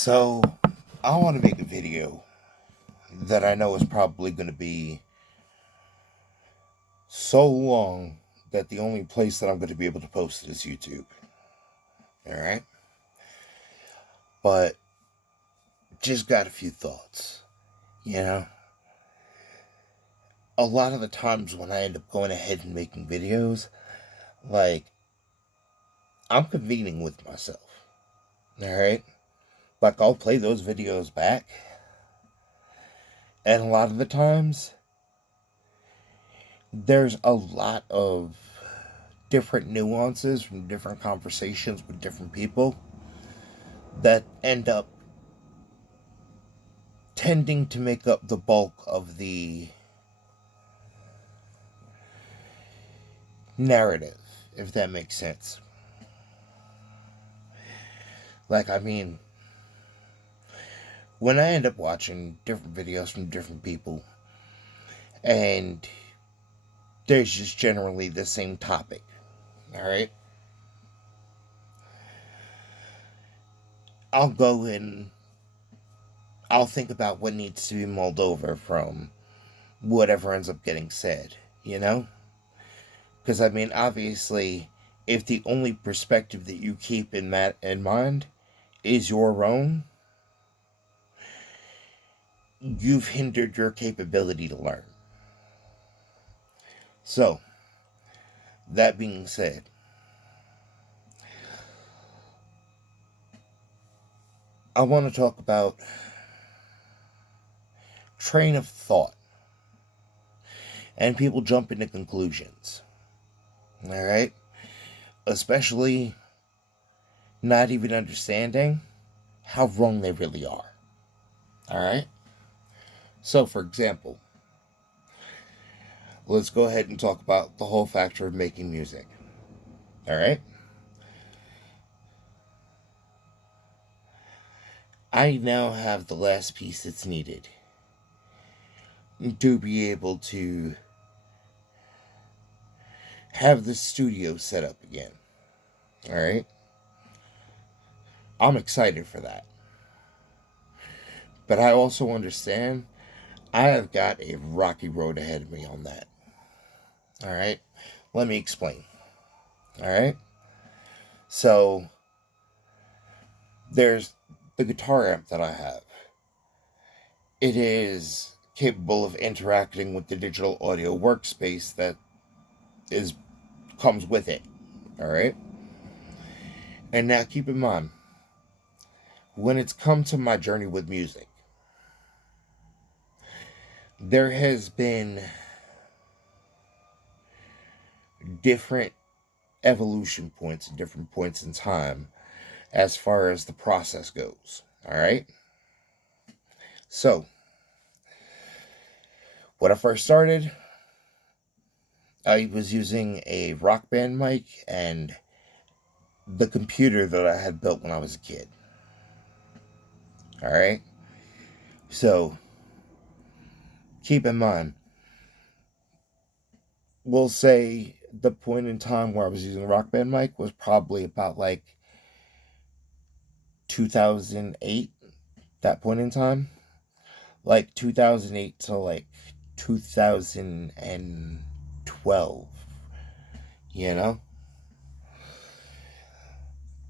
So, I want to make a video that I know is probably going to be so long that the only place that I'm going to be able to post it is YouTube. Alright? But, just got a few thoughts. You know? A lot of the times when I end up going ahead and making videos, like, I'm convening with myself. Alright? Like, I'll play those videos back, and a lot of the times, there's a lot of different nuances from different conversations with different people that end up tending to make up the bulk of the narrative, if that makes sense. Like, I mean, when I end up watching different videos from different people, and there's just generally the same topic, alright? I'll go and I'll think about what needs to be mulled over from whatever ends up getting said, you know? Because, I mean, obviously, if the only perspective that you keep in mind is your own, you've hindered your capability to learn. So, that being said, I want to talk about train of thought and people jump into conclusions. Alright? Especially not even understanding how wrong they really are. Alright? So, for example, let's go ahead and talk about the whole factor of making music. Alright? I now have the last piece that's needed to be able to have the studio set up again. Alright? I'm excited for that. But I also understand I have got a rocky road ahead of me on that. Alright? Let me explain. Alright? So, there's the guitar amp that I have. It is capable of interacting with the digital audio workspace that is comes with it. Alright? And now keep in mind, when it's come to my journey with music, there has been different evolution points, different points in time as far as the process goes. Alright? So, when I first started, I was using a Rock Band mic and the computer that I had built when I was a kid. Alright? So, keep in mind, we'll say the point in time where I was using the Rock Band mic was probably about like 2008, that point in time. Like 2008 to like 2012, you know?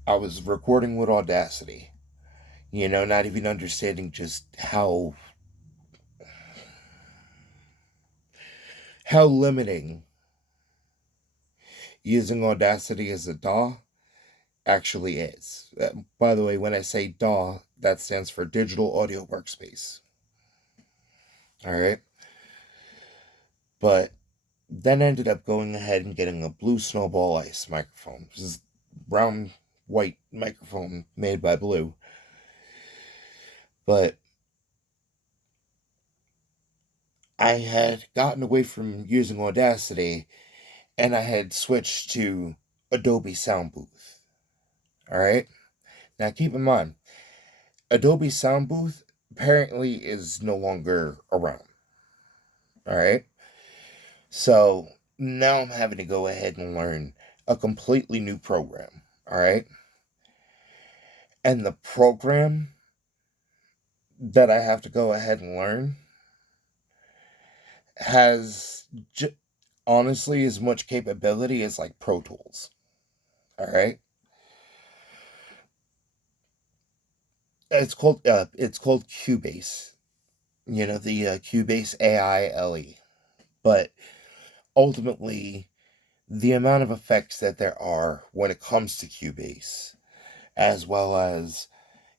I was recording with Audacity, not even understanding just how limiting using Audacity as a DAW actually is. By the way, when I say DAW, that stands for Digital Audio Workspace. Alright? But then ended up going ahead and getting a Blue Snowball Ice microphone. This is brown white microphone made by Blue. But I had gotten away from using Audacity and I had switched to Adobe Sound Booth. Alright? Now keep in mind, Adobe Sound Booth apparently is no longer around. Alright? So now I'm having to go ahead and learn a completely new program. Alright? And the program that I have to go ahead and learn has honestly as much capability as like Pro Tools. All right, it's called Cubase. You know, the Cubase AILE. But ultimately, the amount of effects that there are when it comes to Cubase, as well as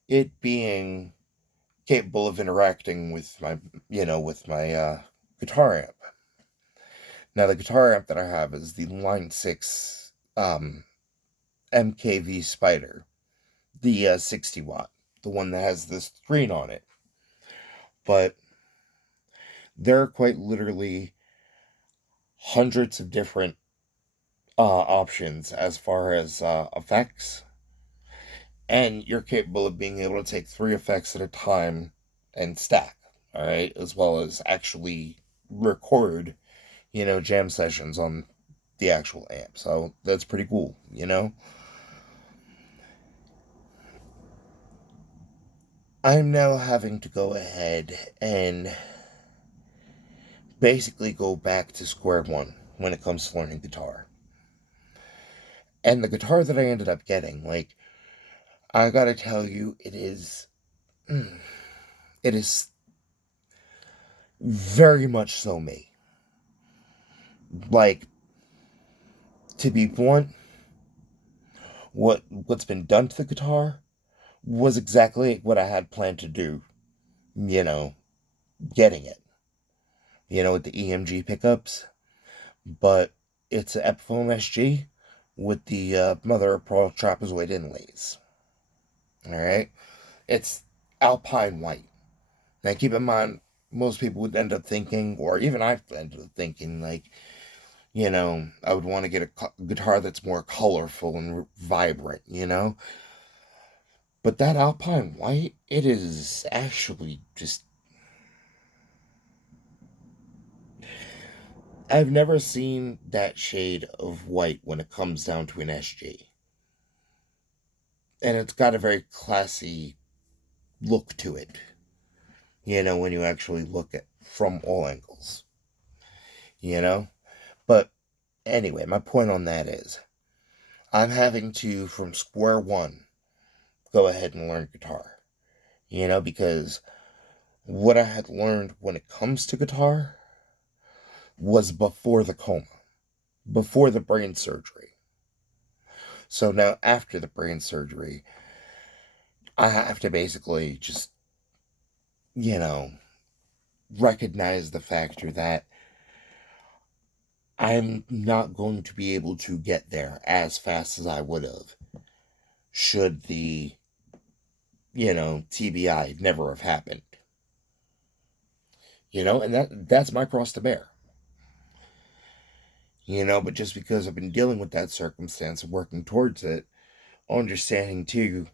it being capable of interacting with my guitar amp. Now, the guitar amp that I have is the Line 6 MKV Spider, the 60 watt, the one that has this screen on it. But there are quite literally hundreds of different options as far as effects, and you're capable of being able to take three effects at a time and stack, all right, as well as actually record, jam sessions on the actual amp. So that's pretty cool. I'm now having to go ahead and basically go back to square one when it comes to learning guitar. And the guitar that I ended up getting, like, I gotta tell you, it is very much so me. Like, to be blunt, what's been done to the guitar was exactly what I had planned to do, you know, getting it. With the EMG pickups, but it's an Epiphone SG with the mother of pearl trapezoid inlays. All right, it's Alpine white. Now, keep in mind, most people would end up thinking, or even I've ended up thinking, like, I would want to get a guitar that's more colorful and vibrant. But that Alpine white, it is actually just. I've never seen that shade of white when it comes down to an SG. And it's got a very classy look to it, when you actually look at from all angles, you know? But anyway, my point on that is I'm having to, from square one, go ahead and learn guitar, because what I had learned when it comes to guitar was before the coma, before the brain surgery. So now, after the brain surgery, I have to basically just, you know, recognize the factor that I'm not going to be able to get there as fast as I would have should the, TBI never have happened. And that's my cross to bear. But just because I've been dealing with that circumstance and working towards it, understanding too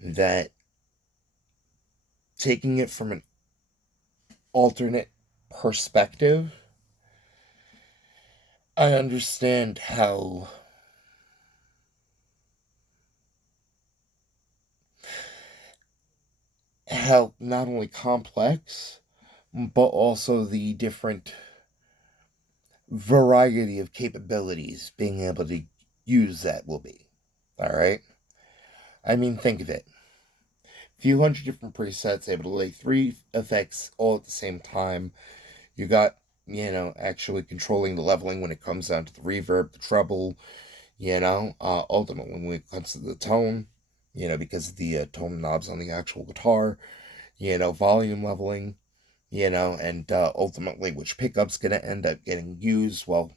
that taking it from an alternate perspective, I understand how not only complex but also the different variety of capabilities being able to use that will be. All right? I mean, think of it. Few hundred different presets, able to lay three effects all at the same time. You got, actually controlling the leveling when it comes down to the reverb, the treble, ultimately when it comes to the tone, because of the tone knobs on the actual guitar, volume leveling, and ultimately which pickup's going to end up getting used while,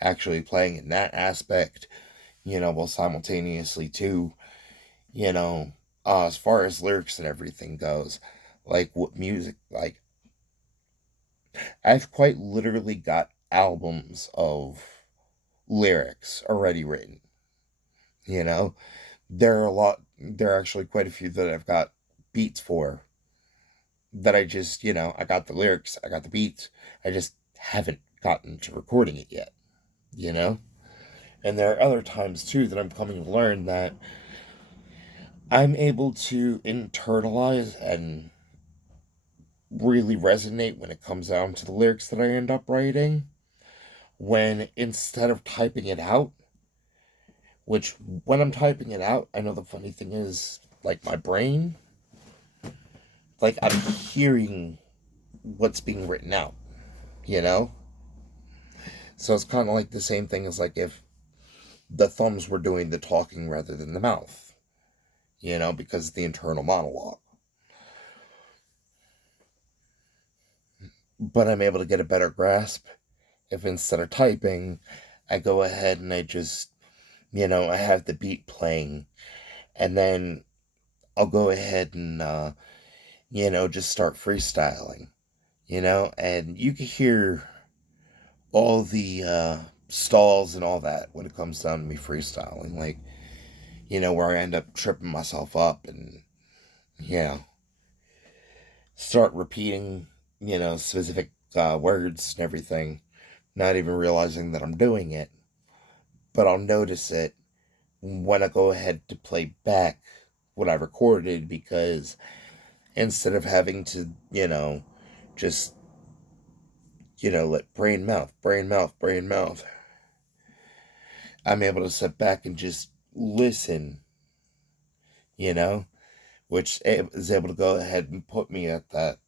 actually playing in that aspect, while simultaneously too, as far as lyrics and everything goes, like what music, like, I've quite literally got albums of lyrics already written, you know? There are actually quite a few that I've got beats for that I just, I got the lyrics, I got the beats, I just haven't gotten to recording it yet, you know? And there are other times too that I'm coming to learn that I'm able to internalize and really resonate when it comes down to the lyrics that I end up writing. When instead of typing it out, which when I'm typing it out, I know the funny thing is, like my brain, like I'm hearing what's being written out, you know? So it's kind of like the same thing as like if the thumbs were doing the talking rather than the mouth, because of the internal monologue. But I'm able to get a better grasp if instead of typing, I go ahead and I just, I have the beat playing, and then I'll go ahead and, just start freestyling, and you can hear all the stalls and all that when it comes down to me freestyling, like, where I end up tripping myself up and, start repeating, specific words and everything, not even realizing that I'm doing it, but I'll notice it when I go ahead to play back what I recorded, because instead of having to, just, let brain mouth, brain mouth, I'm able to sit back and just listen, you know, which is able to go ahead and put me at that,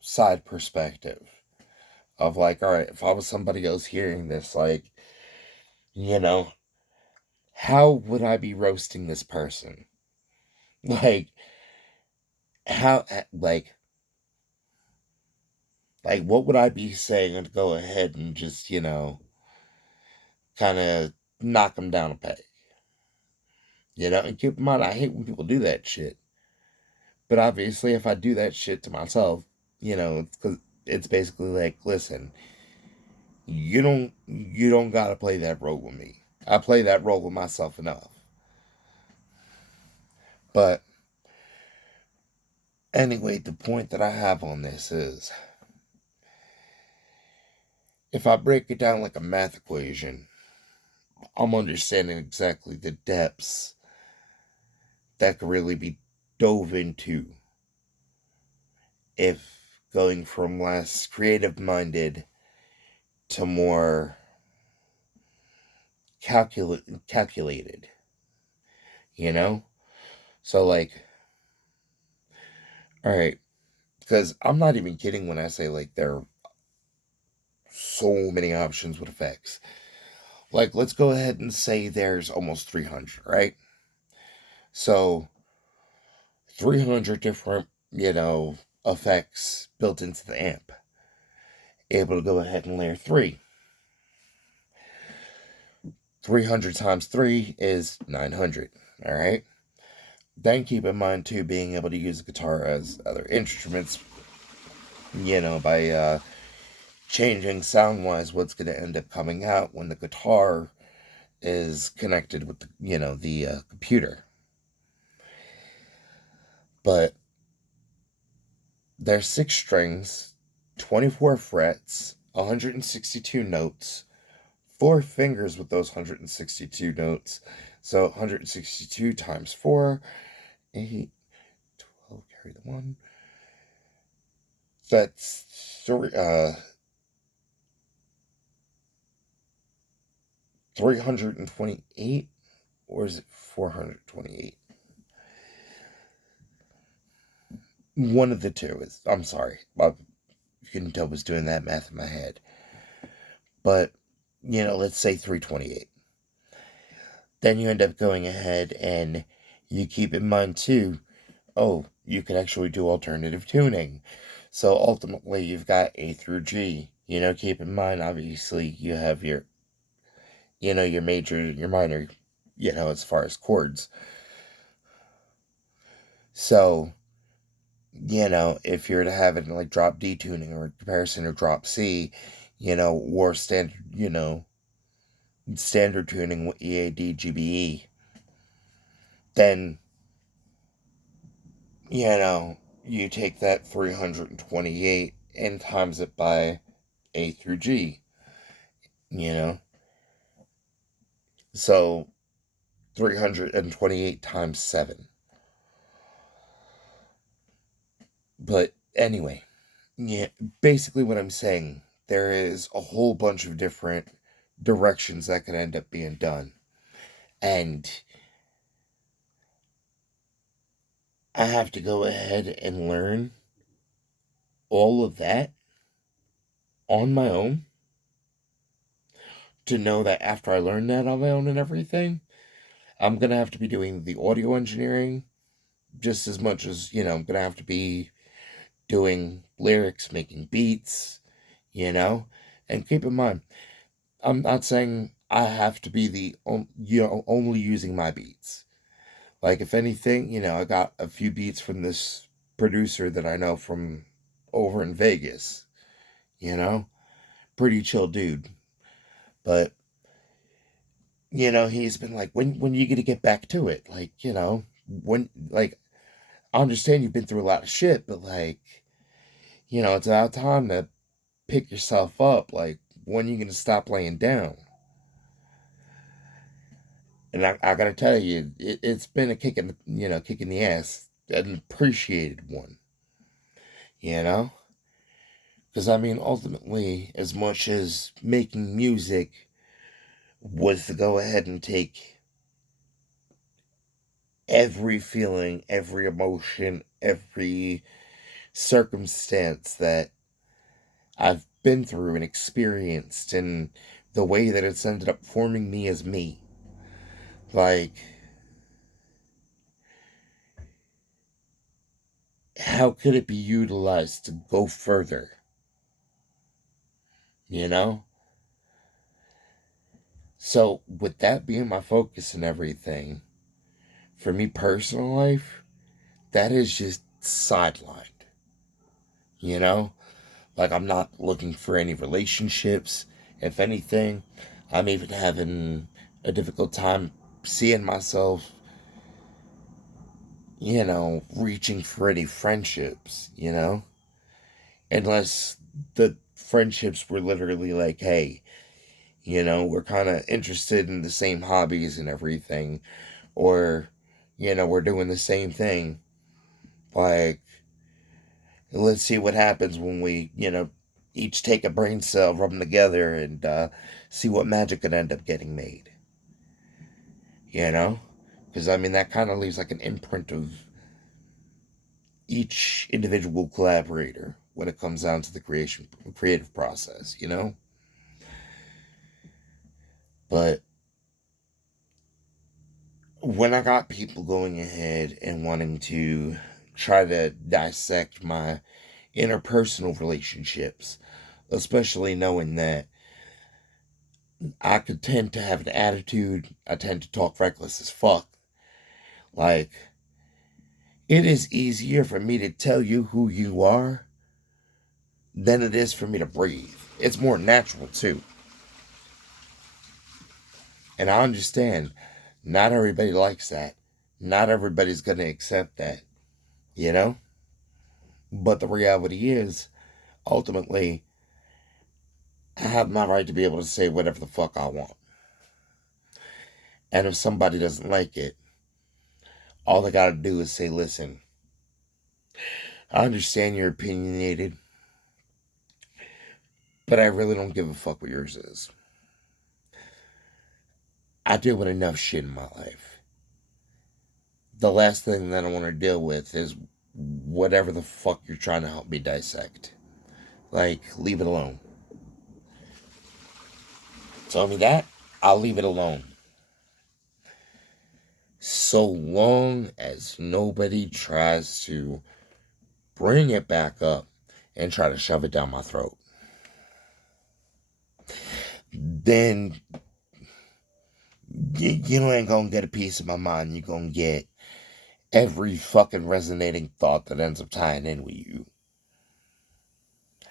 side perspective of like, all right, if I was somebody else hearing this, like, you know, how would I be roasting this person? Like, how, what would I be saying to go ahead and just, kind of knock them down a peg? And keep in mind, I hate when people do that shit. But obviously, if I do that shit to myself, it's because it's basically like, listen, you don't gotta play that role with me. I play that role with myself enough. But anyway, the point that I have on this is, if I break it down like a math equation, I'm understanding exactly the depths that could really be dove into if going from less creative minded to more calculated, you know? So, like, all right, because I'm not even kidding when I say, like, there are so many options with effects. Like, let's go ahead and say there's almost 300, right? So, 300 different, effects built into the amp. Able to go ahead and layer three. 300 times 3 is 900, all right? Then keep in mind, too, being able to use the guitar as other instruments, by changing sound wise what's going to end up coming out when the guitar is connected with the computer. But there's 6 strings, 24 frets, 162 notes, 4 fingers with those 162 notes. So 162 times 4, 8, 12, carry the 1. That's 328, or is it 428? One of the two is. I'm sorry. I couldn't tell I was doing that math in my head. But, let's say 328. Then you end up going ahead and you keep in mind, too, oh, you could actually do alternative tuning. So ultimately, you've got A through G. Keep in mind, obviously, you have your major, your minor, as far as chords. So, if you're to have it in like drop D tuning or comparison or drop C, or standard, standard tuning with EAD, GBE, then, you take that 328 and times it by A through G, you know? So 328 times 7. But anyway, yeah, basically what I'm saying, there is a whole bunch of different directions that can end up being done. And I have to go ahead and learn all of that on my own to know that after I learn that on my own and everything, I'm going to have to be doing the audio engineering just as much as, I'm going to have to be doing lyrics, making beats, you know? And keep in mind, I'm not saying I have to be only using my beats. Like, if anything, I got a few beats from this producer that I know from over in Vegas, you know? Pretty chill dude. But, he's been like, when are you going to get back to it? Like, I understand you've been through a lot of shit, but, like, it's about time to pick yourself up. Like, when are you going to stop laying down? And I gotta tell you, it's been a kick in the ass, an appreciated one, you know? Because, I mean, ultimately, as much as making music was to go ahead and take every feeling, every emotion, every circumstance that I've been through and experienced, and the way that it's ended up forming me as me. Like, how could it be utilized to go further? You know? So, with that being my focus and everything, for me personal life, that is just sidelined. You know? Like, I'm not looking for any relationships. If anything, I'm even having a difficult time seeing myself, reaching for any friendships, Unless the friendships were literally like, hey, we're kind of interested in the same hobbies and everything, or, we're doing the same thing. Like, let's see what happens when we, each take a brain cell, rub them together, and see what magic could end up getting made. You know? Because, I mean, that kind of leaves like an imprint of each individual collaborator when it comes down to the creative process. But when I got people going ahead and wanting to try to dissect my interpersonal relationships, especially knowing that I could tend to have an attitude, I tend to talk reckless as fuck. Like, it is easier for me to tell you who you are than it is for me to breathe. It's more natural, too. And I understand not everybody likes that. Not everybody's going to accept that, you know? But the reality is, ultimately, I have my right to be able to say whatever the fuck I want. And if somebody doesn't like it, all they gotta do is say, listen, I understand you're opinionated, but I really don't give a fuck what yours is. I deal with enough shit in my life. The last thing that I want to deal with is whatever the fuck you're trying to help me dissect. Like, leave it alone. Tell me that, I'll leave it alone. So long as nobody tries to bring it back up and try to shove it down my throat, then you ain't gonna get a piece of my mind. You're gonna get every fucking resonating thought that ends up tying in with you.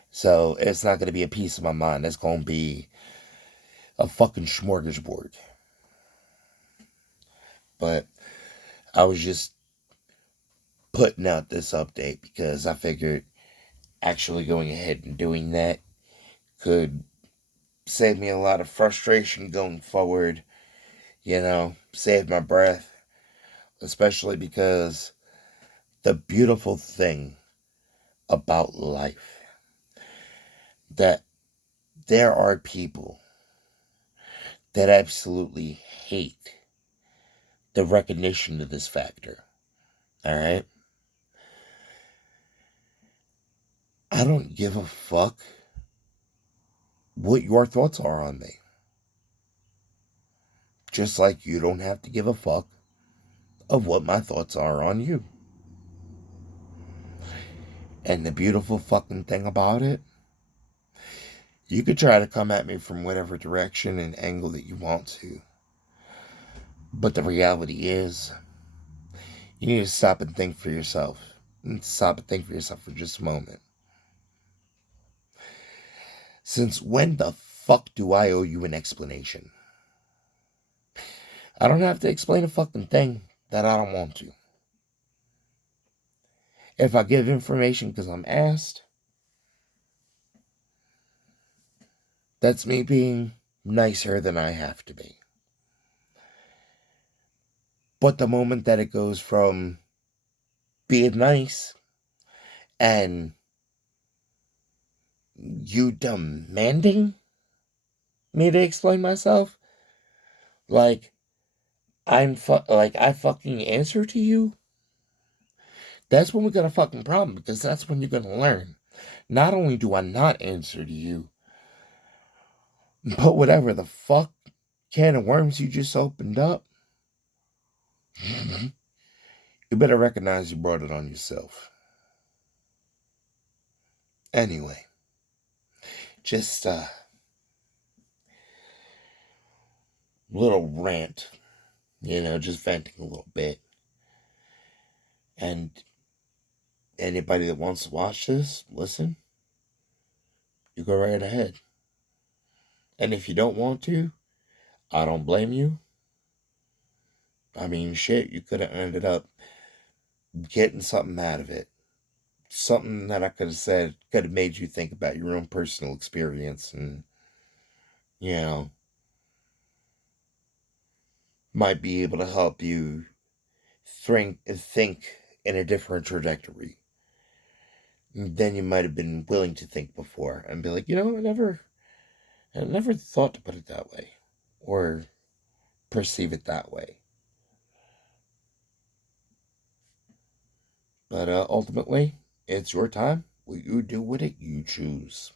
So it's not gonna be a piece of my mind. It's gonna be a fucking smorgasbord. But I was just putting out this update because I figured actually going ahead and doing that could save me a lot of frustration going forward. save my breath, especially because the beautiful thing about life that there are people that absolutely hate the recognition of this factor. All right? I don't give a fuck what your thoughts are on me. Just like you don't have to give a fuck of what my thoughts are on you. And the beautiful fucking thing about it, you could try to come at me from whatever direction and angle that you want to. But the reality is, you need to stop and think for yourself. And stop and think for yourself for just a moment. Since when the fuck do I owe you an explanation? I don't have to explain a fucking thing that I don't want to. If I give information because I'm asked, that's me being nicer than I have to be. But the moment that it goes from being nice and you demanding me to explain myself, like like I fucking answer to you, that's when we got a fucking problem, because that's when you're gonna learn. Not only do I not answer to you, but whatever the fuck can of worms you just opened up, you better recognize you brought it on yourself. Anyway, just a little rant, just venting a little bit. And anybody that wants to watch this, listen, you go right ahead. And if you don't want to, I don't blame you. I mean, shit, you could have ended up getting something out of it. Something that I could have said could have made you think about your own personal experience and, you know, might be able to help you think in a different trajectory than you might have been willing to think before, and be like, I never thought to put it that way or perceive it that way. But ultimately, it's your time. What you do with it, you choose.